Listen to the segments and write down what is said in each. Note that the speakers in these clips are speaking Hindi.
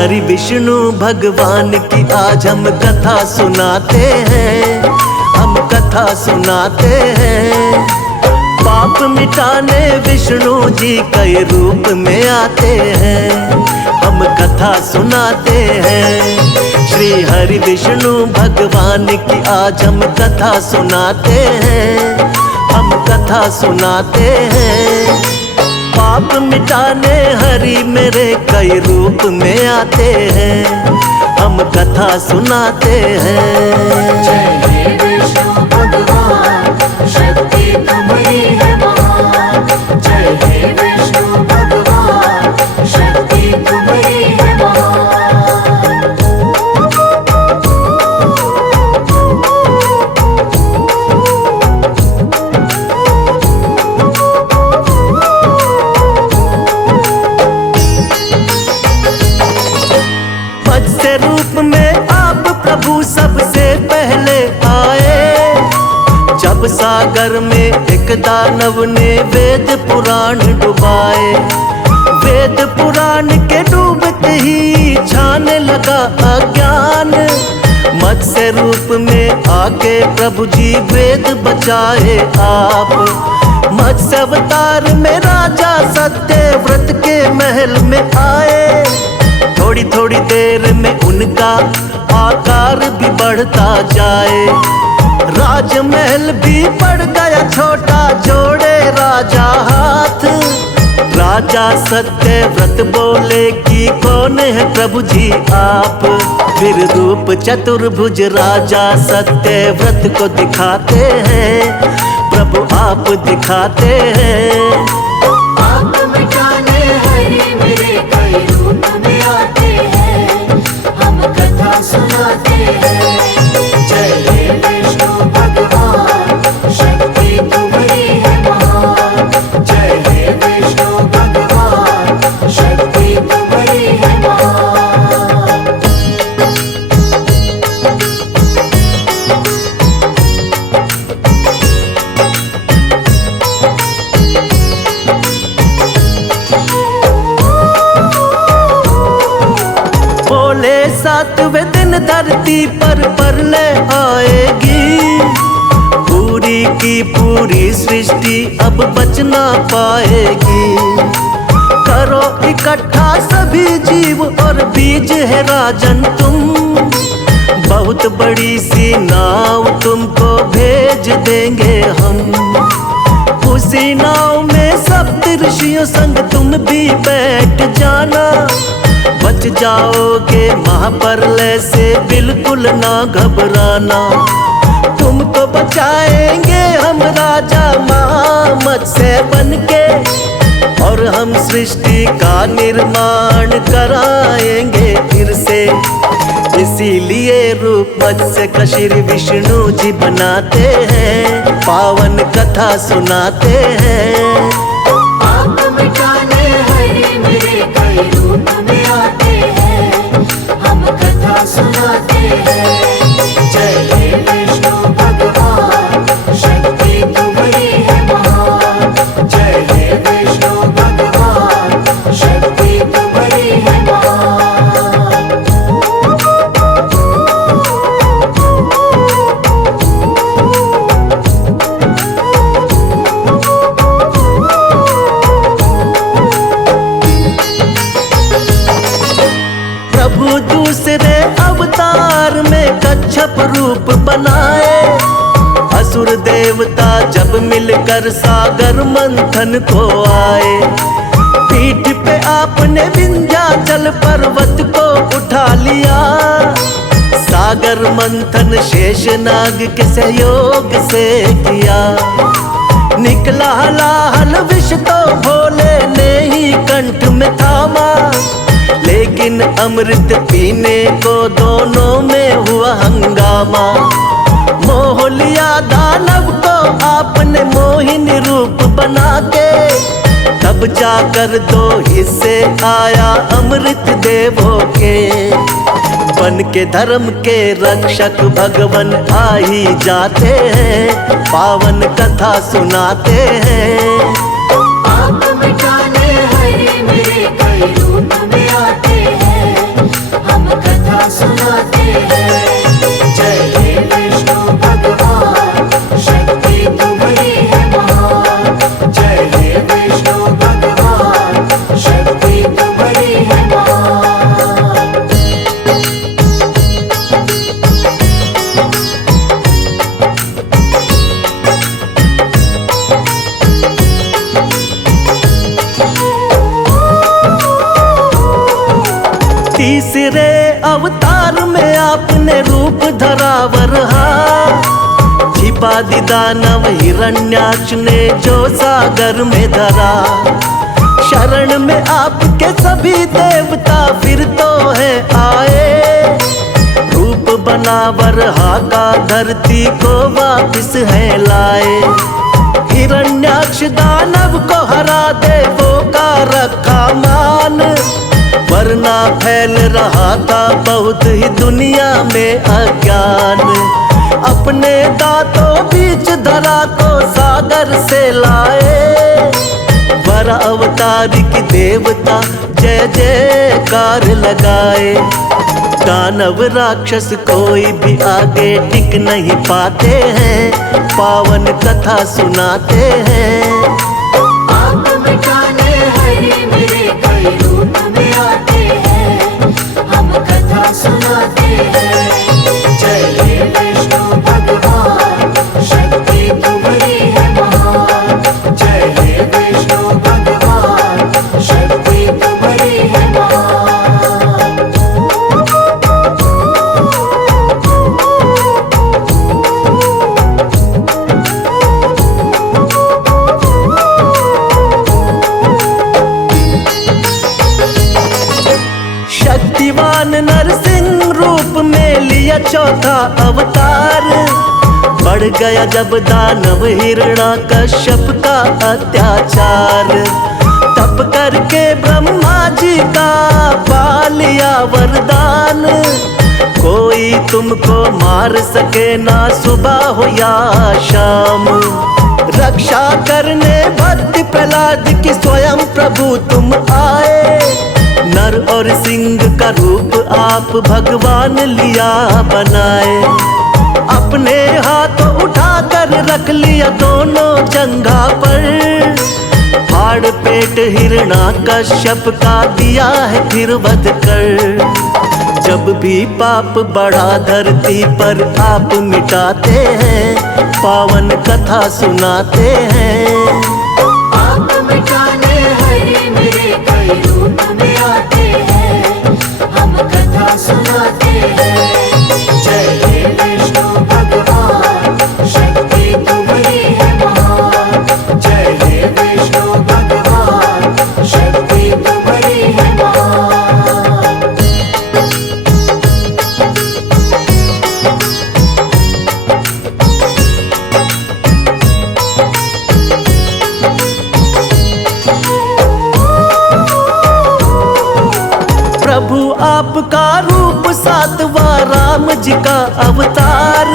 हरि विष्णु भगवान की आज हम कथा सुनाते हैं, हम कथा सुनाते हैं। पाप मिटाने विष्णु जी कई रूप में आते हैं, हम कथा सुनाते हैं। श्री हरि विष्णु भगवान की आज हम कथा सुनाते हैं, हम कथा सुनाते हैं। पाप मिटाने हरि मेरे कई रूप में आते हैं, हम कथा सुनाते हैं। जय हे विष्णु भगवान, शक्ति तुम्हारी है महान। जय हे विष्णु भगवान, शक्ति तुम्हारी है महान। मत्स्य रूप में आप प्रभु सबसे पहले आए, जब सागर में एक दानव ने वेद पुराण डुबाए। वेद पुराण के डूबते ही छाने लगा अज्ञान, मत्स्य रूप में आके प्रभु जी वेद बचाए आप। मत्स्य अवतार में राजा सत्यव्रत के महल में आए, थोड़ी थोड़ी देर में उनका आकार भी बढ़ता जाए। राजमहल भी पड़ गया छोटा, जोड़े राजा हाथ। राजा सत्यव्रत बोले कि कौन है प्रभु जी आप। फिर रूप चतुर्भुज राजा सत्यव्रत को दिखाते हैं, प्रभु आप दिखाते हैं। पाप मिटाने हरि मेरे कई रूप में आते हैं, हम कथा सुनाते हैं। जय हे विष्णु भगवान, शक्ति तुम्हारी है महान। जय हे विष्णु भगवान, शक्ति तुम्हारी है महान। बोले सातवें दिन धरती पर प्रलय आएगी, पूरी की पूरी सृष्टि अब बच ना पाएगी। करो इकट्ठा सभी जीव और बीज है राजन तुम, बहुत बड़ी सी नाव तुमको भेज देंगे हम। उसी नाव में सप्त ऋषियों संग तुम भी बैठ जाना, बच जाओगे महाप्रलय से बिल्कुल ना घबराना। तुमको बचाएंगे हम राजा महामत्स्य बनके, और हम सृष्टि का निर्माण कराएंगे फिर से। इसीलिए रूप मत्स्य का श्री विष्णु जी बनाते हैं, पावन कथा सुनाते हैं। पाप मिटाने हरि मेरे कई रूप में आते हैं, हम कथा सुनाते हैं। जय हे विष्णु भगवान, शक्ति तुम्हारी है महान। जय हे विष्णु भगवान, शक्ति तुम्हारी है महान। प्रभु दूसरे अवतार में कच्छप रूप बनाए, असुर देवता जब मिलकर सागर मंथन को आए। पीठ पे आपने विंध्याचल पर्वत को उठा लिया, सागर मंथन शेषनाग के सहयोग से किया। निकला हलाहल विष तो भोले ने ही कंठ में थामा, लेकिन अमृत पीने को दोनों में हुआ हंगामा। मोह लिया दानव को आपने मोहिनी रूप बना के, तब जाकर दो हिस्से आया अमृत देवों के। बन के धर्म के रक्षक भगवन आ ही जाते हैं, पावन कथा सुनाते हैं। पाप मिटाने हरि मेरे कई रूप में आते हैं, तीसरे अवतार में आपने रूप धरा वरहा, छिपा दी दानव हिरण्याक्ष ने जो सागर में धरा। शरण में आपके सभी देवता फिर तो है आए, रूप बना वरहा का धरती को वापिस है लाए। हिरण्याक्ष दानव को हरा देवों का रखा मान, वरना फैल रहा था बहुत ही दुनिया में अज्ञान। अपने दांतों बीच धरा को सागर से लाए, वर अवतारी की देवता जय जयकार लगाए। दानव राक्षस कोई भी आगे टिक नहीं पाते हैं, पावन कथा सुनाते हैं। पाप मिटाने हरे मेरे कई रूप में आते हैं, हम कथा सुनाते हैं। जय हे विष्णु भगवान, शक्ति तुम्हारी है महान। जय हे विष्णु भगवान, शक्ति तुम्हारी है महान। शक्तिवान नरसिंह रूप में लिया चौथा अवतार, बढ़ गया जब दानव हिरण्याकश्यप का अत्याचार। तप करके ब्रह्मा जी का पा लिया वरदान, कोई तुमको मार सके ना सुबह हो या शाम। रक्षा करने भक्त प्रहलाद की स्वयं प्रभु तुम आए, नर और सिंह का रूप आप भगवान लिया बनाए। अपने हाथों उठाकर रख लिया दोनों जंघा पर, फाड़ पेट हिरण्याकश्यप का दिया है फिर वध कर। जब भी पाप बढ़ा धरती पर आप मिटाते हैं, पावन कथा सुनाते हैं। पाप मिटाने हरे मेरे कई रूप में आते हैं, हम कथा सुनाते हैं। जय हे विष्णु भगवान, शक्ति तुम्हारी है महान। जय हे विष्णु भगवान, शक्ति तुम्हारी है महान। प्रभु आपका रूप सातवां राम जी का अवतार,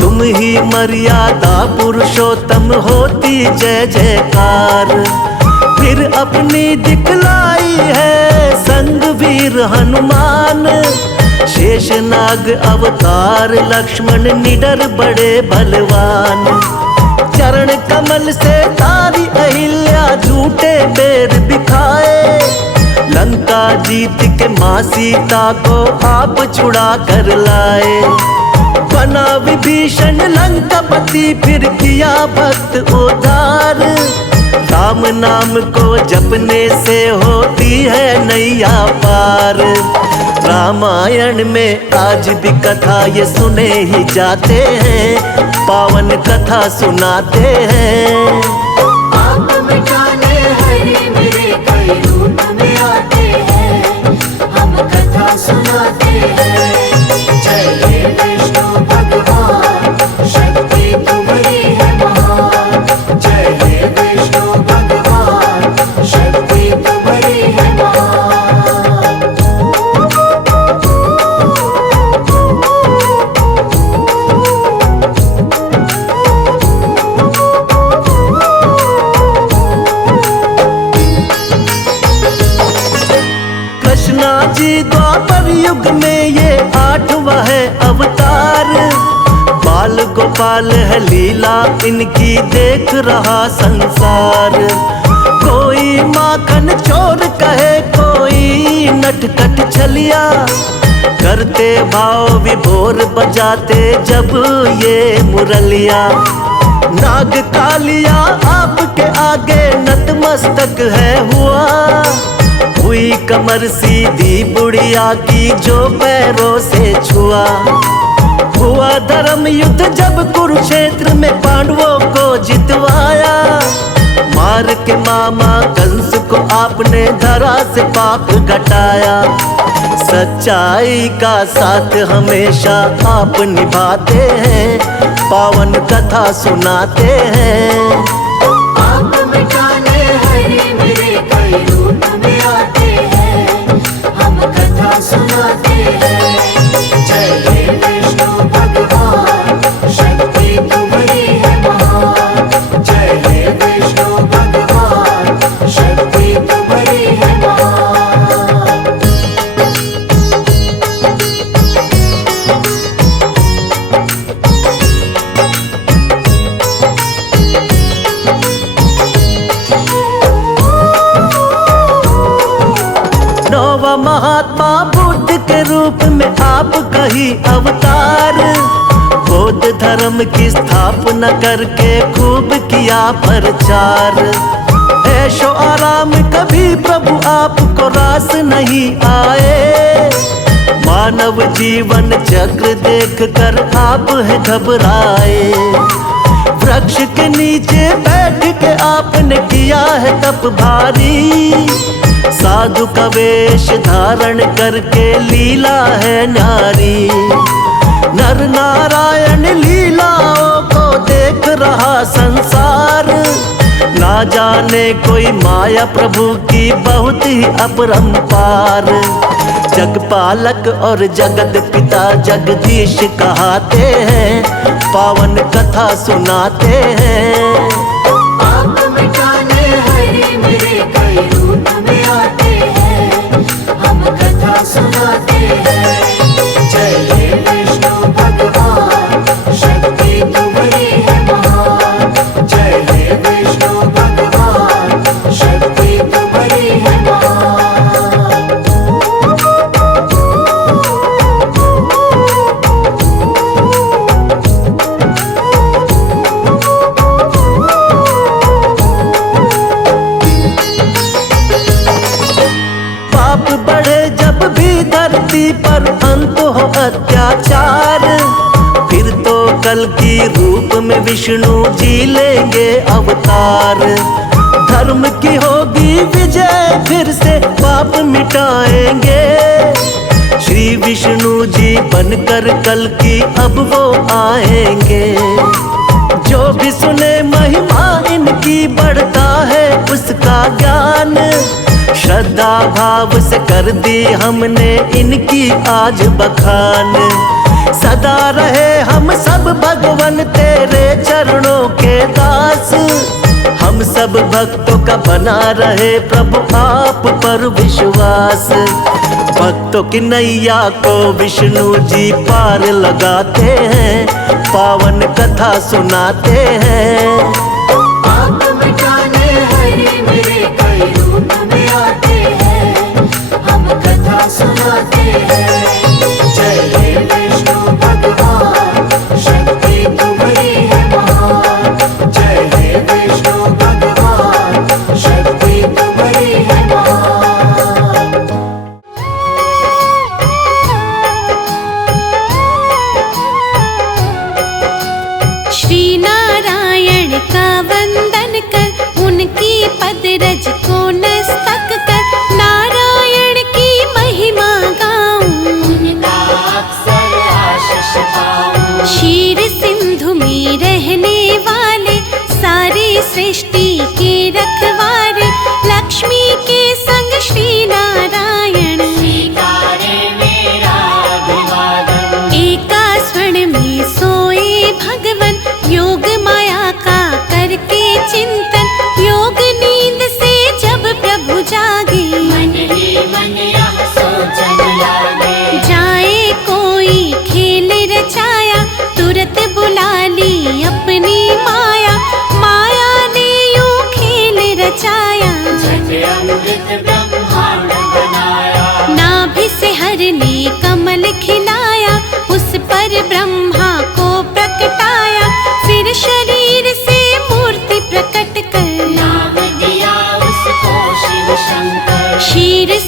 तुम ही मर्यादा पुरुषोत्तम होती जय जयकार। फिर अपनी दिखलाई है संग वीर हनुमान, शेषनाग अवतार लक्ष्मण निडर बड़े बलवान। चरण कमल से तारी अहिल्या झूठे बेर बिखाए, लंका जीत के माँ सीता को आप छुड़ा कर लाए। बना विभीषण लंकापति फिर किया भक्त उद्धार, राम नाम को जपने से होती है नैया पार। रामायण में आज भी कथा ये सुने ही जाते हैं, पावन कथा सुनाते हैं। पाप मिटाने हरे मेरे कई रूप में आते हैं, हम कथा सुनाते हैं। जय हे विष्णु भगवान, शक्ति तुम्हारी है महान। जय हे विष्णु भगवान, शक्ति तुम्हारी है महान। कृष्णा जी द्वापर युग में ये आठवां है अवतार, बाल गोपाल है लीला इनकी देख रहा संसार। कोई माखन चोर कहे कोई नटखट छलिया, करते भाव विभोर बजाते जब ये मुरलिया। नाग कालिया आपके आगे नतमस्तक है हुआ हुई कमर सीधी बुढ़िया की जो पैरों से छुआ। हुआ धर्म युद्ध जब कुरुक्षेत्र में पांडवों को जितवाया। मार के मामा कंस को आपने धरा से पाप घटाया। सच्चाई का साथ हमेशा आप निभाते हैं, पावन कथा सुनाते हैं। आप मिटाने हरे मेरे कई रूप में आते हैं, हम कथा सुनाते हैं। जय हे विष्णु भगवान, शक्ति तुम्हारी है महान। जय हे विष्णु भगवान, शक्ति तुम्हारी है महान। नौवा महात्मा बुद्ध के रूप में आप कही अवतार। बौद्ध धर्म की स्थापना करके खूब किया प्रचार। ऐशो आराम कभी प्रभु आपको रास नहीं आए। मानव जीवन चक्र देख कर आप है घबराए। वृक्ष के नीचे बैठ के आपने किया है तप भारी। साधु का वेश धारण करके लीला है न्यारी। नर नारायण लीलाओं को देख रहा संसार। ना जाने कोई माया प्रभु की बहुत ही अपरंपार। जगपालक और जगत पिता जगदीश कहाते हैं, पावन कथा सुनाते हैं। आप मिटाने हरे मेरे कई रूप में आते हैं, हम कथा सुनाते हैं। जय हे विष्णु भगवान, शक्ति तुम्हारी है महान। जय हे विष्णु भगवान, शक्ति तुम्हारी है महान। पाप बढ़े जब भी धरती पर अंत हो अत्याचार। फिर तो कल की रूप में विष्णु जी लेंगे अवतार। धर्म की होगी विजय, फिर से पाप मिटाएंगे। श्री विष्णु जी बनकर कल की अब वो आएंगे। जो भी सुने महिमा इनकी बढ़ता है उसका ज्ञान। श्रद्धा भाव से कर दी हमने इनकी आज बखान। सदा रहे हम सब भगवन तेरे चरणों के दास। हम सब भक्तों का बना रहे प्रभु आप पर विश्वास। भक्तों की नैया को विष्णु जी पार लगाते हैं, पावन कथा सुनाते हैं। आप मिटाने हरे मेरे कई रूप में आते हैं, हम कथा सुनाते हैं। जय हे विष्णु भगवान, शक्ति तुम्हारी है महान। जय हे विष्णु भगवान, शक्ति तुम्हारी है महान। श्री नारायण का वंदन कर, उनकी पदरज को नस्तक कर। नारायण की महिमा गाऊं, उनका अक्सर आशीष पाऊं। क्षीर सिंधु में रहने वाले, सारी सृष्टि के रखवारे। लक्ष्मी के संग श्री नारायण, स्वीकारे मेरा अभिवादन। एका स्वर्ण में सोए भगवन। योग माया का करके चिंतन, योग नींद से जब प्रभु जागे। मन ही मन यह सोचन लागे। जाए कोई खेल रचाया, तुरत बुला ली अपनी माया। माया ने यूं खेल रचाया, जग अमृत ब्रह्मांड बनाया। नाभि से हर ने कमल खिलाया, उस पर ब्रह्मा को प्रकटाया। फिर शरीर से मूर्ति प्रकट कर, नाम दिया उसको शिव शंकर। शीर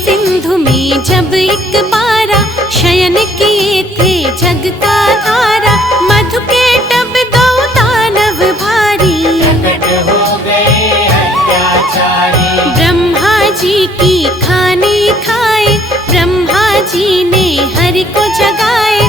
जब एक बारा शयन किए थे जग का धारा मधु के टब दो दानव भारी प्रकट हो गए अत्याचारी ब्रह्मा जी की खानी खाए ब्रह्मा जी ने हरि को जगाए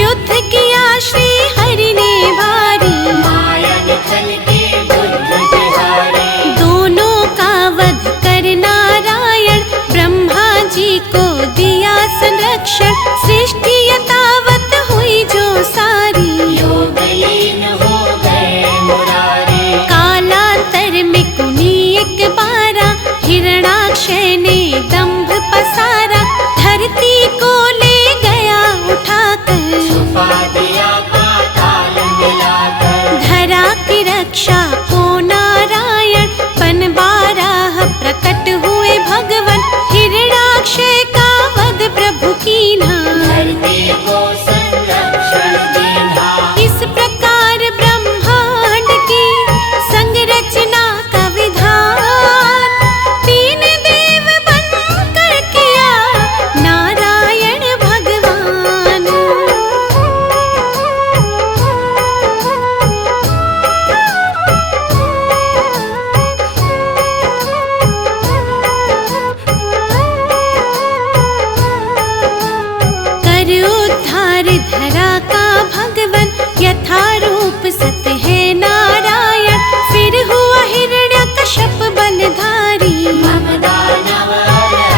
युद्ध किया श्री हरि ने भारी माया निकल के बुद्ध बिहारी दोनों का वध कर नारायण ब्रह्मा जी को दिया संरक्षण सृष्टि यथावत हुई जो सारी योग लीन हो गए मुरारी कालांतर में कुनी एक बारा हिरणाक्षय ने दंभ पसारा धरती को ले गया उठाकर छुपा दिया पाताल मिलाकर धरा की रक्षा को नारायण बन बारह प्रकट हुए भगवन हिरणाक्षय का वध प्रभु कीन्हा धरती को संरक्षण दीन्हा इस प्रकार ब्रह्मांड की संरचना का विधान तीन देव बनकर किया नारायण भगवान कर उद्धार धरा का भगवन यथा रूप सत है नारायण फिर हुआ हिरण्यकश्यप बलधारी दानव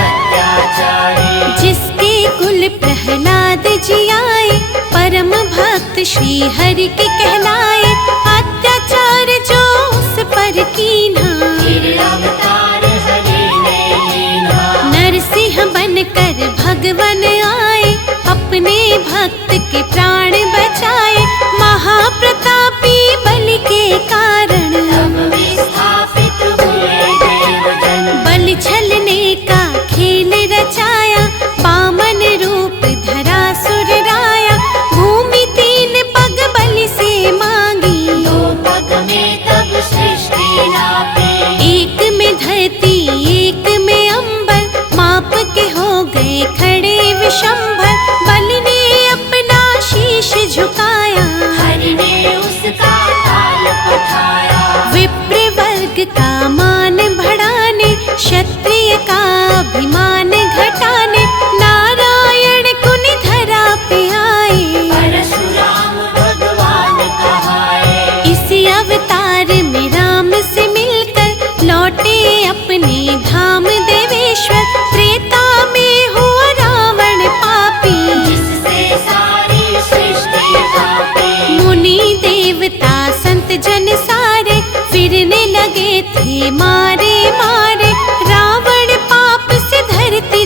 अत्याचारी जिसके कुल प्रहलाद जी आए परम भक्त श्री हरि के कहलाए अत्याचार जो उस पर कीन्हा फिर अवतार हरि ने लीन्हा नरसिंह बनकर भगवन आए अपने भक्त के प्राण बचाए महाप्रतापी बलि के कारण तब विस्थापित हुए देवजन बलि छलने का खेल रचाया बामन रूप धरा सुर राया भूमि तीन पग बलि से मांगी दो पग में तब सृष्टि नापी एक में धरती एक में अंबर माप के हो गए खड़े विशंभर बलि ने अपना शीश झुकाया हरि ने उसका ताल पठाया विप्र वर्ग का मान बढ़ाने क्षत्रिय का अभिमान घटाने नारायण कुनि धरा पे आए परशुराम भगवान कहाए इसी अवतार में राम से मिलकर लौटे अपने धाम देवेश्वर त्रेता में हुआ रावण पापी जिससे सारी सृष्टि कांपी मुनि देवता संत जन सारे फिरने लगे थे मारे मारे रावण पाप से धरती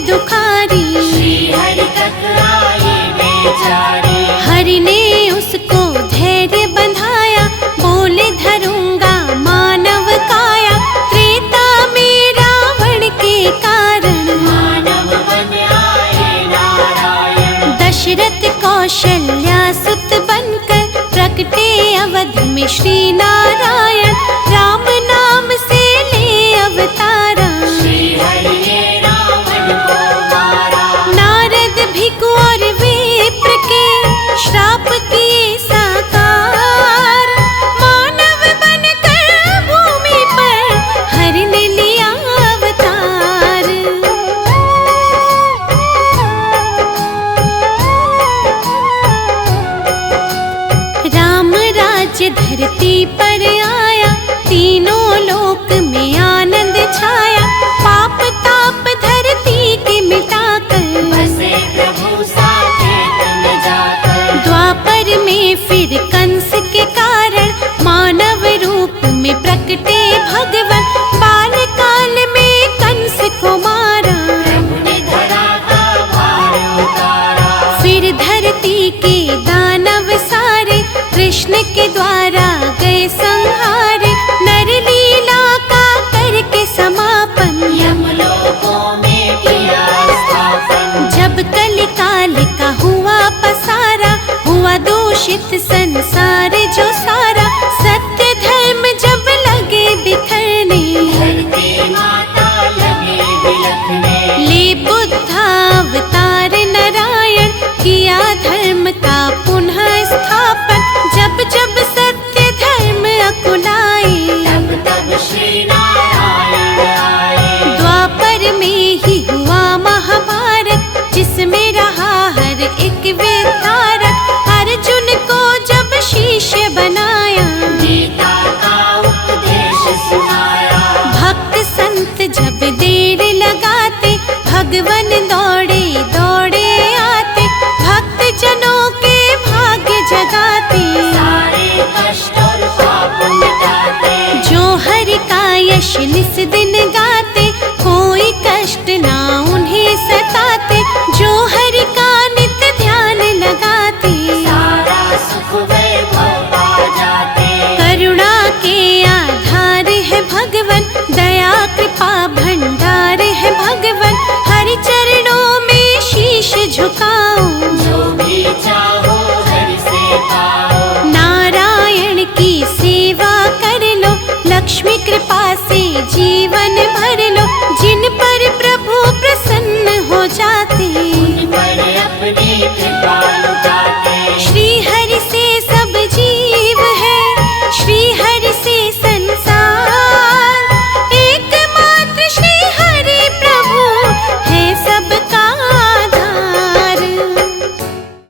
भगवन